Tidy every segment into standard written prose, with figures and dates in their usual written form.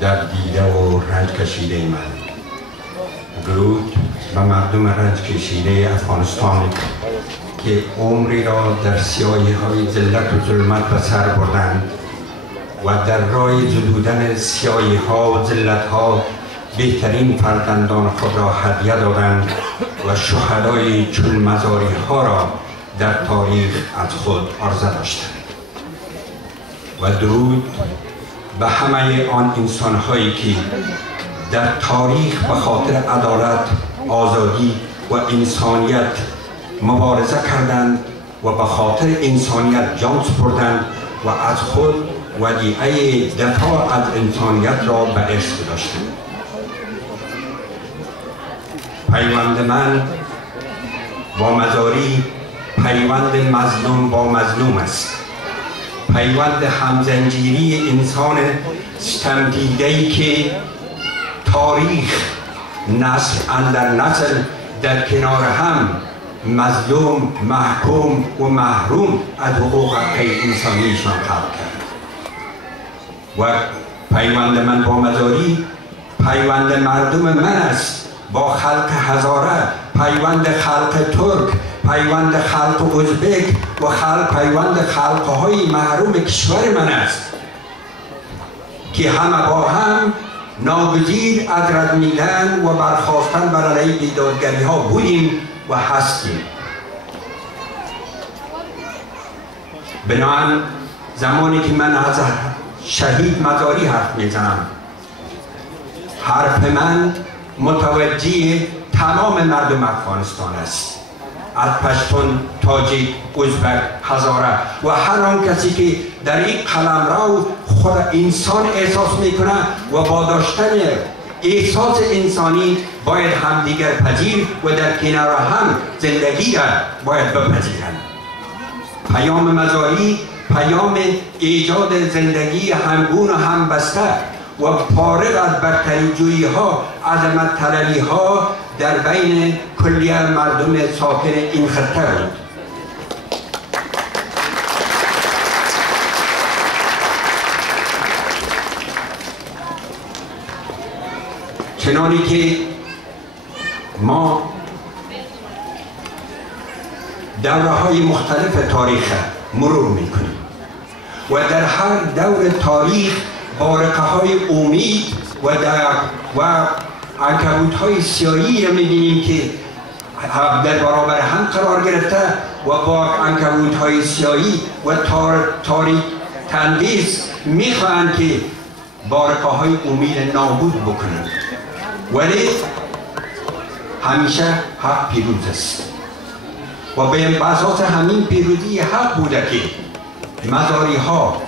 در دیده و رنج کشیده من. درود به مردم رنج کشیده افغانستان که عمری را در سیاهی های ذلت و ظلمت به سر بردند و در راه زدودن سیاهی ها و ذلت ها بهترین فرزندان خود را هدیه دادند و شهدای چون مزاری ها را در تاریخ از خود عرضه داشتند. و درود به همه آن انسان هایی که در تاریخ به خاطر عدالت، آزادی و انسانیت مبارزه کردند و به خاطر انسانیت جان سپردند و از خود ودیعه دفاع از انسانیت را به ارث داشتند. پیوند من با مزاری پیوند مظلوم با مظلوم است. پیوند همزنجیری انسان ستم دیده‌ای که تاریخ نسل اندر نسل در کنار هم مظلوم، محکوم و محروم از حقوق انسانیشان خلق کرد. و پیوند من با مزاری پیوند مردم من است با خلق هزاره، پیوند خلق ترک، پیوند خلق ازبک و پیوند خلقهای محروم کشور من است که همه با هم ناگزیر از رزمیدن و برخاستن بر علیه بیدادگری ها بودیم و هستیم. بنابراین زمانی که من از شهید مزاری حرف میزنم، حرف من متوجه تمام مردم افغانستان است، از پشتون، تاجیک، ازبک، هزاره و هر آن کسی که در این قلمرو خود انسان احساس میکنه و با داشتن احساس انسانی باید همدیگر پذیر و در کنار هم زندگی را باید بپذیرند. پیام مزاری پیام ایجاد زندگی همگون و همبسته و فارغ از برتری جویی ها، عظمت طلبی ها در بین کلیه مردم ساکن این خطه بود. چنانی که ما دوره های مختلف تاریخ مرور میکنیم و در هر دور تاریخ بارقه های امید و عنکبوت های سیاهی را میبینیم که در برابر هم قرار گرفته و با عنکبوت های سیاهی و تاریک تندیس میخواهند که بارقه های امید نابود بکنند، ولی همیشه حق پیروز است و به اساس همین پیروزی حق بوده که مزاری ها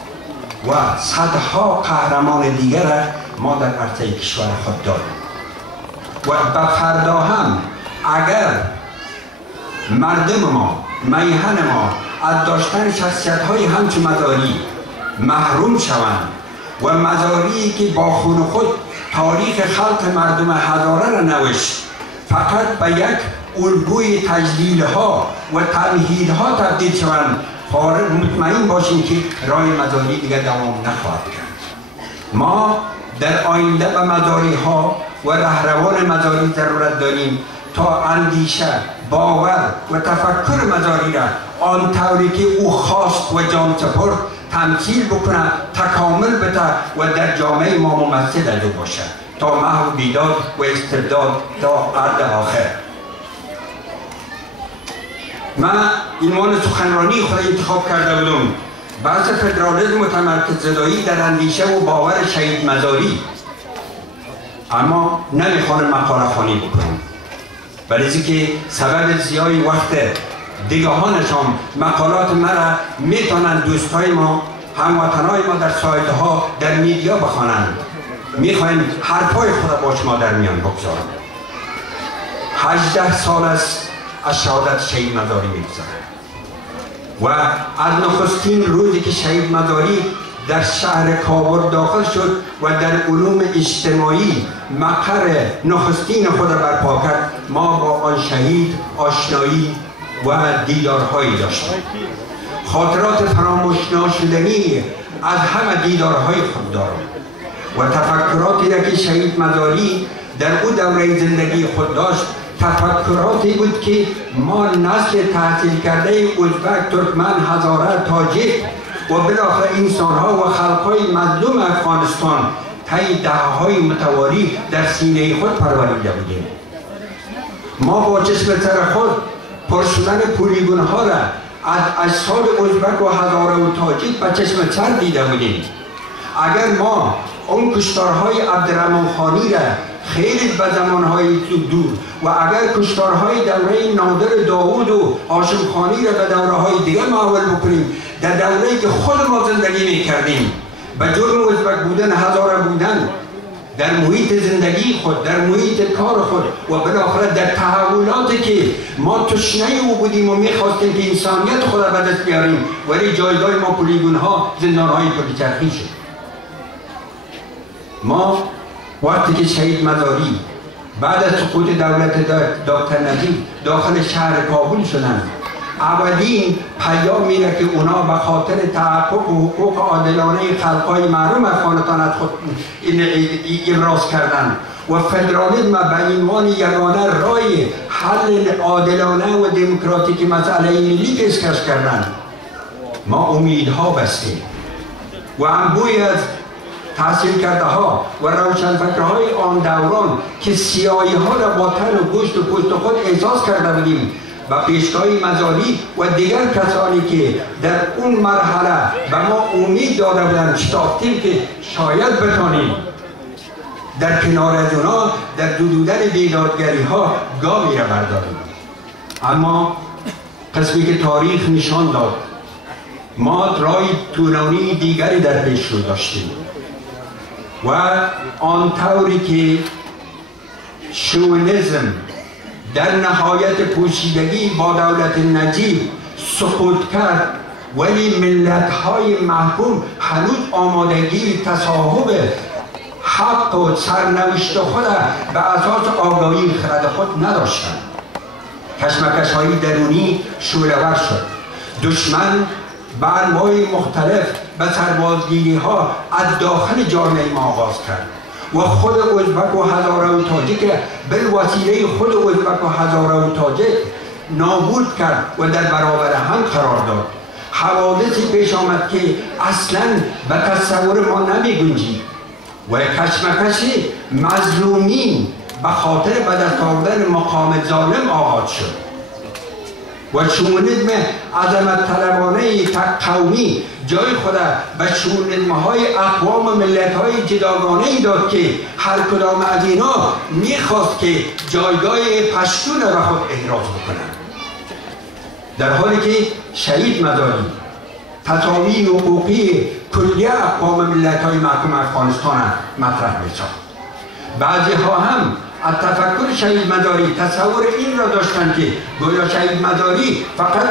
و صدها قهرمان دیگر را ما در عرصه کشور خود داریم و به فردا هم اگر مردم ما، میهن ما از داشتن شخصیت های همچون مزاری محروم شوند و مزاری که با خون خود تاریخ خلق مردم هزاره را نوشت فقط به یک الگوی تجلیل ها و تمهید ها تبدیل شوند، مطمئن باشیم که راه مزاری دیگر دوام نخواهد کرد. ما در آینده به مزاری ها و رهروان مزاری ضرورت داریم تا اندیشه، باور و تفکر مزاری را آن طوری که او خواست و جان سپرد تمثیل بکنه، تکامل بده و در جامعه ما ممثل از او باشه تا محو بیداد و استبداد تا عرض آخر. من عنوان سخنرانی خود انتخاب کرده بودم بحث فدرالیسم متمرکز زدایی در اندیشه و باور شهید مزاری، اما نمیخوانم مقاله خوانی بکنم ولی که سبب زیای وقت دیگهانشان مقالات مرا میتونند دوستای ما، هموطنای ما در سایت ها در میدیا بخوانند. میخوایم حرفای خود با شما در میان بگذارم. 18 سال است از شهادت شهید مزاری میگذره و از نخستین روزی که شهید مزاری در شهر کابل داخل شد و در علوم اجتماعی مقر نخستین خود برپا کرد، ما با آن شهید آشنایی و دیدارهایی داشتیم. خاطرات فراموش ناشدنی از همه دیدارهای خود دارم و تفکراتی را که شهید مزاری در او دوره زندگی خود داشت تفکراتی بود که ما نسل تحصیل کرده ازبک، ترکمن، هزاره، تاجیک و بالاخره انسان‌ها و خلق‌های مظلوم افغانستان طی دهه‌های متوالی در سینه خود پروریده بودیم. ما با جسم سر خود پرشدن پولیگون‌ها را از اجساد ازبک و هزاره و تاجیک به چشم سر دیده بودیم. اگر ما اون کشتارهای عبدالرحمن خانی را خیلی به زمانهای دور و اگر کشتارهای دوره نادر داوود و هاشم خانی را به دوره‌های دیگر محول بکنیم، در دوره‌ای که خود ما زندگی می‌کردیم به جرم ازبک بودن، هزاره بودن، در محیط زندگی خود، در محیط کار خود و بالاخره در تحولاتی که ما تشنه او بودیم و می‌خواستیم که انسانیت خود را به دست بیاریم، ولی جایگاه ما پلیگون‌ها، زندان‌های پلیچرخی شد. ما وقتی که شهید مزاری بعد از سقوط دولت دکتر نجیب داخل شهر کابل شدند، ابدین پیام میره که اونا به خاطر تحقق و حقوق عادلانه خلقای محروم افغانستان از خود ابراز کردند و فدرالیسم به عنوان یگانه راه حل عادلانه و دموکراتیک مسئله ملی پیشکش کردند. ما امیدها بستیم و انبوهی از تحصیل کرده ها و روشنفکرهای آن دوران که سیاهی ها را با تن و گوشت و پوست خود احساس کرده بودیم و پیشگاه مزاری و دیگر کسانی که در اون مرحله به ما امید داده بودند شتافتیم که شاید بتانیم در کنار از اونا در دودودن بیدادگری ها گامی را برداریم. اما قسمی که تاریخ نشان داد ما راه طولانی دیگری در پیش رو داشتیم و آن طوری که شوونیسم در نهایت پوشیدگی با دولت نجیب سقوط کرد، ولی ملت‌های محکوم هنوز آمادگی تصاحب حق و سرنوشت خود به اساس آگاهی خرد خود نداشتند. کشمکش‌های درونی شورور شد. دشمن برنامه‌های مختلف به سربازگیری ها از داخل جامعه ما آغاز کرد و خود ازبک و هزاره و تاجیک بالوسیله خود ازبک و هزاره و تاجیک نابود کرد و در برابر هم قرار داد. حوادثی پیش آمد که اصلا به تصور ما نمی گنجید و کشمکش مظلومین به خاطر به دست آوردن مقام ظالم آغاز شد و شوونیسم عظمت طلبانه تک قومی جای خود به شوونیسم‌های اقوام و ملت‌های جداگانه ای داد که هر کدام از اینا میخواست که جایگاه پشتون را به خود احراز بکنند. در حالی که شهید مزاری تساوی حقوقی کلیه اقوام ملت‌های محکوم افغانستان مطرح می‌ساخت. بعضی‌ها هم از تفکر شهید مزاری تصور این را داشتند که گویا شهید مزاری فقط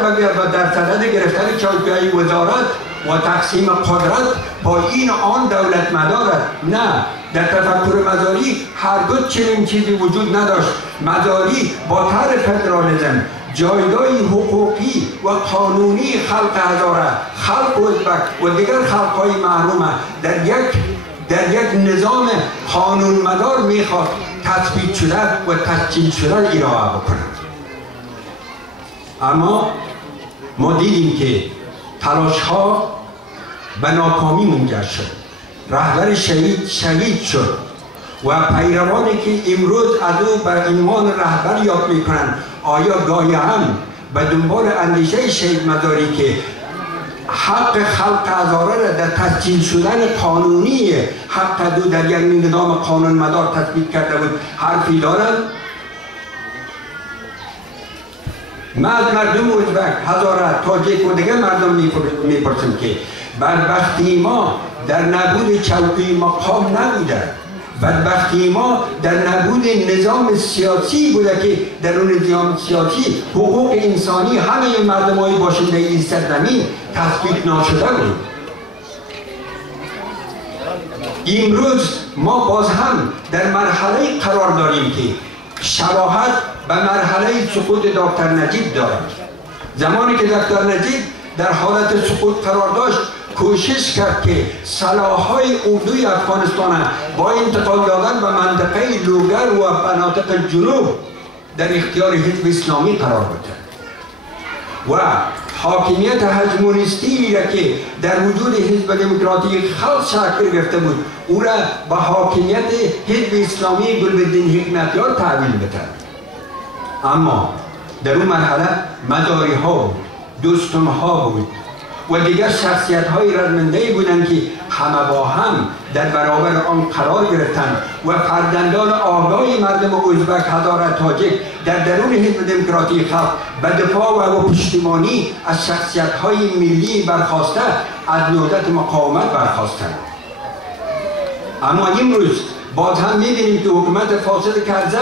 در صدد گرفتن چوکی‌های وزارت و تقسیم قدرت با این آن دولت مدارد. نه، در تفکر مزاری هرگز چنین چیزی وجود نداشت. مزاری با طرح فدرالیسم جایگاه حقوقی و قانونی خلق هزاره، خلق ازبک و دیگر خلق‌های محروم در یک نظام قانون مدار میخواد تثبیت شده و تسجیل شده ارائه بکنند. اما ما دیدیم که تلاش ها به ناکامی منجر شد. رهبر شهید شد و پیروانی که امروز از او بر عنوان رهبر یاد میکنند آیا گاهی هم به دنبال اندیشه شهید مزاری که حق خلق هزاره را در تسجیل شدن قانونی حق دو در یک نظام قانون مدار تثبیت کرده بود حرفی دارند؟ ما از مردم ازبک، هزاره، تاجیک و دیگر مردم میپرسیم که بدبختی ما در نبود چوکی مقام نبوده، بدبختی ما در نبود نظام سیاسی بوده که در اون نظام سیاسی حقوق انسانی همه مردمای باشنده این سرزمین تثبیت ناشده بود. امروز ما باز هم در مرحله قرار داریم که شباهت به مرحله سقوط دکتر نجیب دارد. زمانی که دکتر نجیب در حالت سقوط قرار داشت کوشش کرد که سلاح‌های اردوی افغانستان با انتقال دادن به منطقه لوگر و مناطق جنوب در اختیار حزب اسلامی قرار بده و حاکمیت هژمونیستی را که در وجود حزب دموکراتیک خلق شکل گرفته بود او را به حاکمیت حزب اسلامی گلبدین حکمتیار تحویل بده. اما در اون مرحله مداری ها بود، دوستم ها بود و دیگر شخصیت های رزمنده بودند که همه با هم در برابر آن قرار گرفتند و فرزندان آگاه مردم ازبک، هزاره، تاجیک در درون حزب دموکراتی خلق به دفاع و پشتیبانی از شخصیت های ملی برخواسته از نهضت مقاومت برخواستند. اما امروز باز هم می‌بینیم که حکومت فاسد کرزی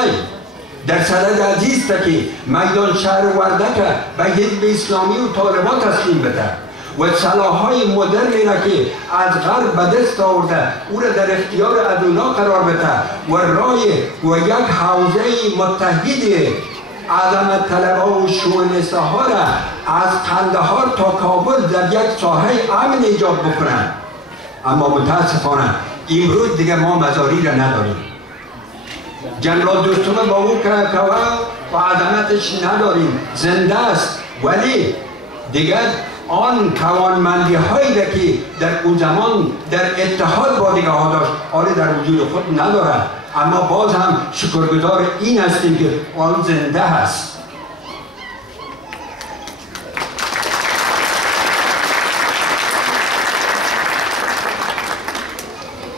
در صدد عزیز که میدان شهر وردک به حزب اسلامی و طالبان تسلیم بده و سلاح‌های مدرنی را که از غرب به دست آورده او را در اختیار ادونا قرار بده و رای و یک حوزه متحد عظمت طلبها و شونسته ها را از قندهار تا کابل در یک ساحه امن ایجاد بکنند. اما متاسفانه امروز دیگه ما مزاری را نداریم. جنرال دوستم با او که و عظمتش نداریم، زنده است، ولی دیگر آن توانمندی هایی که در اون زمان در اتحاد با دیگه ها داشت آن در وجود خود نداره. اما باز هم شکرگزار این هستیم که آن زنده هست.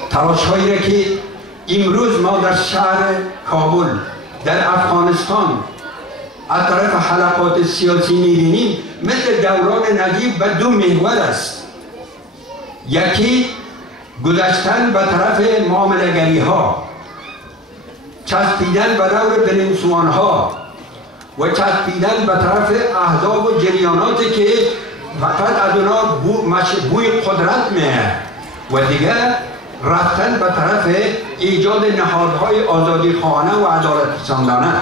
تلاش هایی را که امروز ما در شهر کابل در افغانستان از طرف حلقات سیاسی می‌بینیم مثل دوران نجیب به دو محور است. یکی گذشتن به طرف معامله‌گری ها، چسبیدن به دور بلنسوان ها و چسبیدن به طرف احزاب و جریاناتی که فقط از اونا بوی قدرت میه و دیگر رفتن به طرف ایجاد نهادهای آزادی خواهانه و عدالت پسندانه.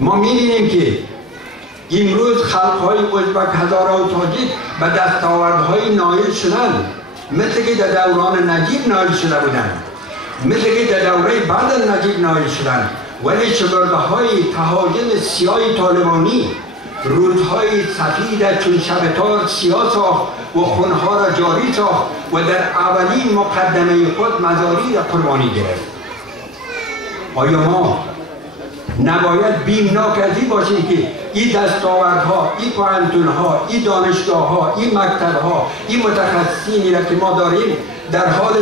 ما می‌بینیم که امروز خلق‌های ازبک، هزاره و تاجیک به دستاوردهای نایل شدند، مثل که در دوران نجیب نایل شده بودند، مثل که در دوره بعد از نجیب نایل شدند، ولی شگرده‌های تهاجم سیاه طالبانی رودهای سفید چون شب تار سیاه ساخت و خونها را جاری ساخت و در اولین مقدمه خود مزاری را قربانی گرفت. آیا ما نباید بیمناک از این باشیم که این دستاوردها، این پوهنتونها، این دانشگاهها، این مکتبها، این متخصصینی را که ما داریم در حال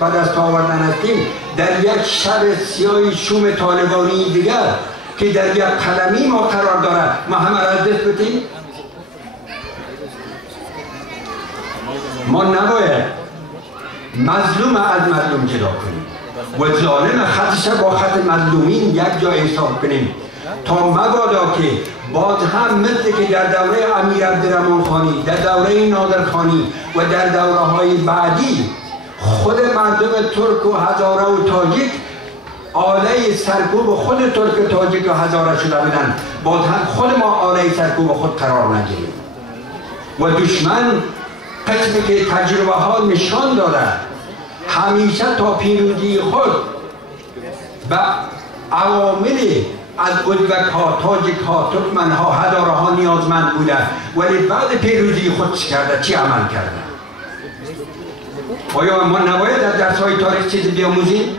به دست آوردن هستیم در یک شب سیاه شوم طالبانی دیگر که در یک قلمی ما قرار داره ما همه را دست بدیم؟ ما نباید مظلوم از مظلوم جدا کنیم و ظالم خطش با خط مظلومین یک جا حساب کنیم تا مبادا که باز هم مثل که در دوره امیر عبدالرحمن خانی، در دوره نادر خانی و در دوره های بعدی خود مردم ترک و هزاره و تاجیک آله سرکوب خود ترک، تاجیک و هزاره شده بودن، باز هم خود ما آله سرکوب خود قرار نگیریم و دشمن قسمی که تجربه ها نشان داده همیشه تا پیروزی خود به عوامل از ازبک ها، تاجیک ها، ترکمن ها، هزاره ها نیازمند بوده، ولی بعد پیروزی خود چی کرده؟ چی عمل کرده؟ آیا ما نباید در درس های تاریخ چیزی بیاموزیم؟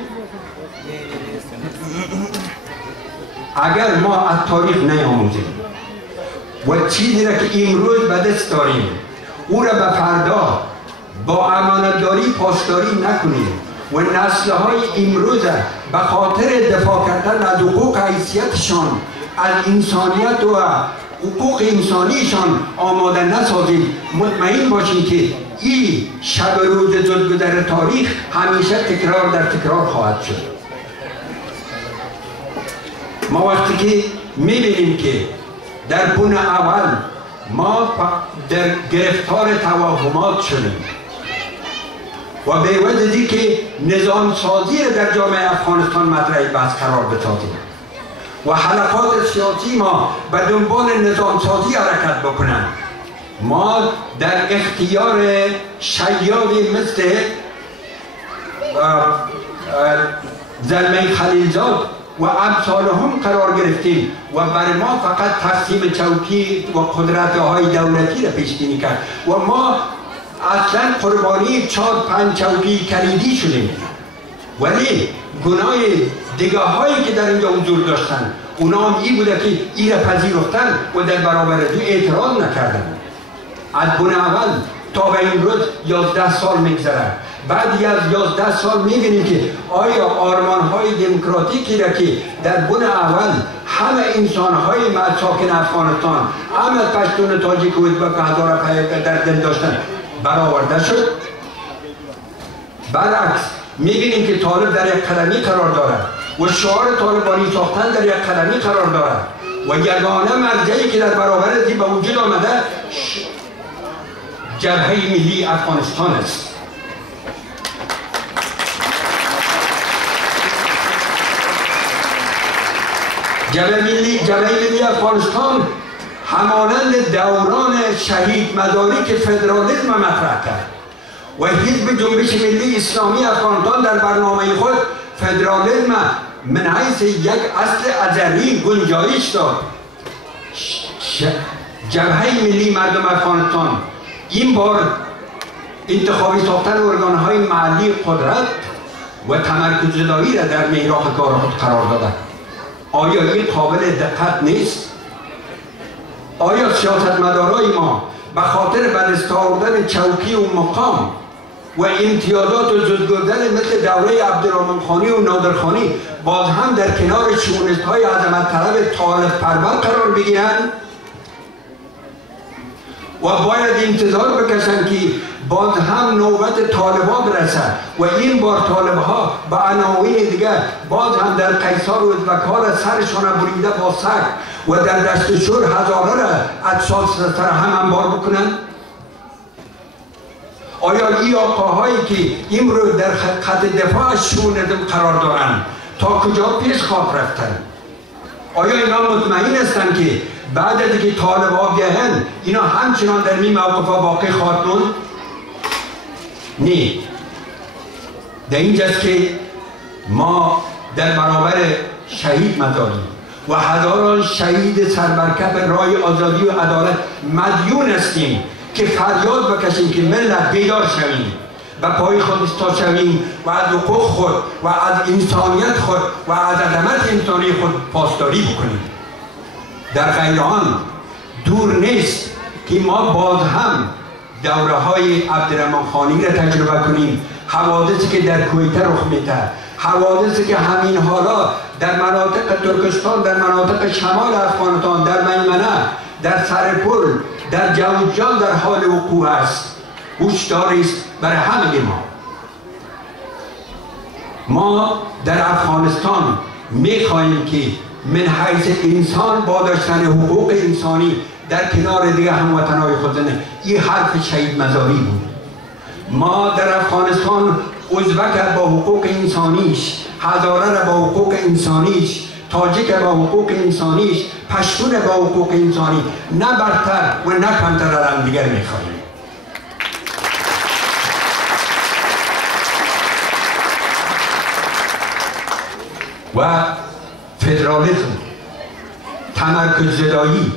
اگر ما از تاریخ نیاموزیم و چیزی را که امروز به دست داریم او را به فردا با امانتداری پاسداری نکنیم و نسل‌های امروز به خاطر دفاع کردن از حقوق حیثیتشان از انسانیت و حقوق انسانیشان آماده نسازیم، مطمئن باشیم که این شب روز زودگذر تاریخ همیشه تکرار در تکرار خواهد شد. ما وقتی که می‌بینیم که در بن اول ما در گرفتار توهمات شدیم و به وجه دی که نظام سازی را در جامعه افغانستان مطرح بحث قرار بسازیم و حلقات سیاسی ما به دنبال نظام سازی حرکت بکنند ما در اختیار شیادی مثل زلمه خلیلزاد و امثالهم قرار گرفتیم و برای ما فقط تقسیم چوکی و قدرت‌های دولتی را پیش بینی کرد و ما اصلا قربانی 4-5 چوکی کلیدی شدیم. ولی گناه دیگه هایی که در اینجا حضور داشتن اونا هم این بوده که این را پذیرفتن و در برابر دو اعتراض نکردن. از بن اول تا به این روز 11 سال میگذره. بعد از 11 سال میبینیم که آیا آرمان های دموکراتیکی را که در بن اول همه انسان های ساکن افغانستان، همه پشتون، تاجیک و ازبک هزار در دل داشتن برآورده شد؟ برعکس میبینیم که طالب در یک قدمی قرار دارد و شعار طالبانی ساختن در یک قدمی قرار دارد و یگانه مرجعی که در برابر از به وجود آمده جبهه ملی افغانستان است. جبهه ملی افغانستان همانند دوران شهید مدارک فدرالیسم مطرح کرد و حزب جنبش ملی اسلامی افغانستان در برنامه خود فدرالیسم من حیث یک اصل ازلی گنجایش داد. جبهه ملی مردم افغانستان این بار انتخابی ساختن ارگانهای محلی قدرت و تمرکز زدایی را در محراق کار خود قرار داده. آیا این قابل دقت نیست؟ آیا سیاستمدارای ما به خاطر به دست آوردن چوکی و مقام و امتیازات و زدگردن مثل دوره عبدالرحمن خانی و نادر خانی باز هم در کنار شونست های عظمت طلب طالب پرور قرار بگیرند؟ و باید انتظار بکشن که باز هم نوبت طالبا برسه و این بار طالبها به عناوین دیگه باز هم در قیصار و ازبک‌ها سرشان بریده با سر و در دست شور هزاره را اجساد سر هم انبار بکنن؟ آیا این آقاهایی که امروز در خط دفاع شونزم قرار دارند تا کجا پیش خواب رفتن؟ آیا اینا مطمئن هستند که بعد از اینکه طالب‌ها بیاین اینا همچنان در این موقف‌ها باقی خواهد موند؟ نه. در اینجاست که ما در برابر شهید مداریم و هزاران شهید سربرکف راه آزادی و عدالت مدیون هستیم که فریاد بکشیم که ملت بیدار شویم و پای خود ایستا شویم و از حقوق خود و از انسانیت خود و از عظمت انسانی خود پاسداری بکنیم. در غیر آن دور نیست که ما باز هم دوره های عبدالرحمن خانی را تجربه کنیم، حوادثی که در کویته رخ میده، حوادثی که همین حالا در مناطق ترکستان، در مناطق شمال افغانستان، در میمنه، در سرپل، در جوزجان در حال وقوع است. هوشداری است برای همه ما در افغانستان میخواهیم که من حیث انسان با داشتن حقوق انسانی در کنار دیگه هموطنهای خود زنه. این حرف شهید مزاری بود. ما در افغانستان ازبک با حقوق انسانیش، هزاره با حقوق انسانیش، تاجیک با حقوق انسانیش، پشتون با حقوق انسانی نه برتر و نه کمتر از دیگر میخواهیم. و فدرالیسم، تمرکز زدایی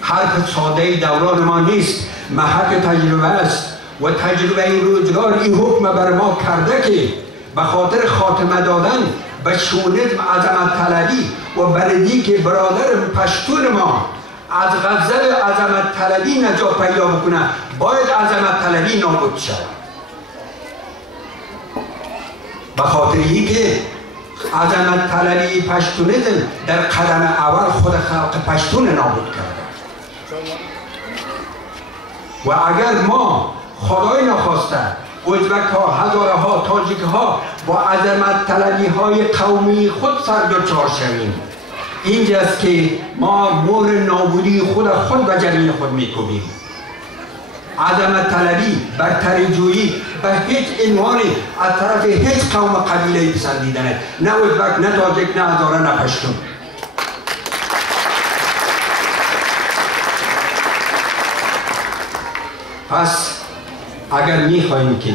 حرف ساده دوران ما نیست، محک تجربه است و تجربه این روزگار این حکم بر ما کرده که به خاطر خاتمه دادن به شونیزم، عظمت طلبی و بلدی که برادر پشتون ما از غزل عظمت طلبی نجات پیدا بکنه باید عظمت طلبی نابود شود. به خاطر این که عظمت طلبی پشتونیزم در قدم اول خود خلق پشتون نابود کرده و اگر ما خدای نخواسته ازبک ها، هزاره ها، تاجیک ها با عظمت طلبی های قومی خود سردچار شویم، اینجاست که ما مور نابودی خود به جبین خود میکوبیم. عظمت طلبی، برتری جویی به هیچ عنوانی از طرف هیچ قوم قبیله پسندیدنه، نه ازبک، نه تاجیک، نه هزاره، نه پشتون. پس اگر میخواهیم که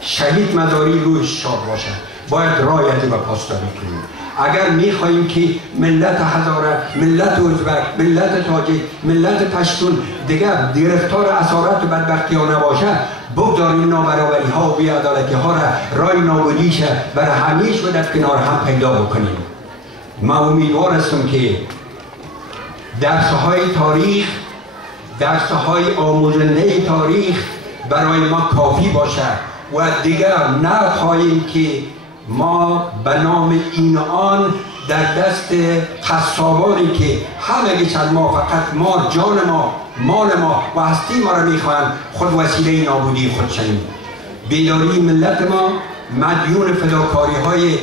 شهید مزاری روی شاد باشد باید رعایت و پاسداری کنیم. اگر میخواهیم که ملت هزاره، ملت ازبک، ملت تاجیک، ملت پشتون دیگر گرفتار اسارت و بدبختی ها نباشه، بگذاریم نابرابری ها و بی‌عدالتی ها را رای نابودیش برای همیشه و در کنار هم پیدا بکنیم. من امیدوار هستم که درس‌های تاریخ، درس‌های آموزنده تاریخ برای ما کافی باشد و دیگر نخواهیم که ما به نام این آن در دست قصابانی که همگیش از ما فقط ما، جان ما، مال ما و هستی ما را میخواهند خود وسیله نابودی خود شویم. بیداری ملت ما مدیون فداکاری های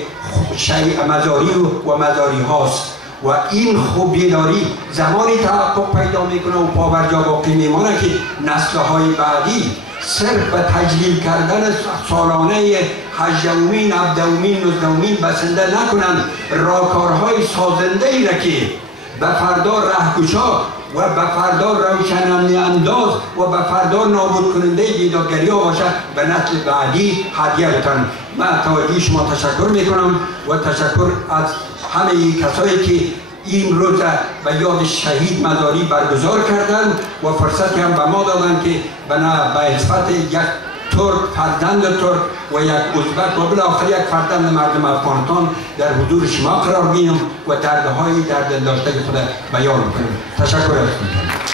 مزاری و مزاری هاست و این خوب بیداری زمانی تحقق پیدا میکنه و پابرجا باقی میمانه که نسل‌های بعدی صرف به تجلیل کردن سالانه 18مین، 17مین، 19مین بسنده نکنند راهکارهای سازنده ای را که به فردا رهگشا و به فردا روشن انداز و به فردا نابود کننده بیدارگری ها باشد به نسل بعدی هدیه بتن. من توجه شما تشکر میکنم و تشکر از همه کسایی که این روز به یاد شهید مزاری برگزار کردند و فرصتی هم به ما دادند که به نسبت یک ترک، فرزند ترک و یک ازبک و بالاخره یک فرزند مردم افغانستان در حضور شما قرار گیرم و دردهای در دل داشته خود بیان کنم. تشکر از شما.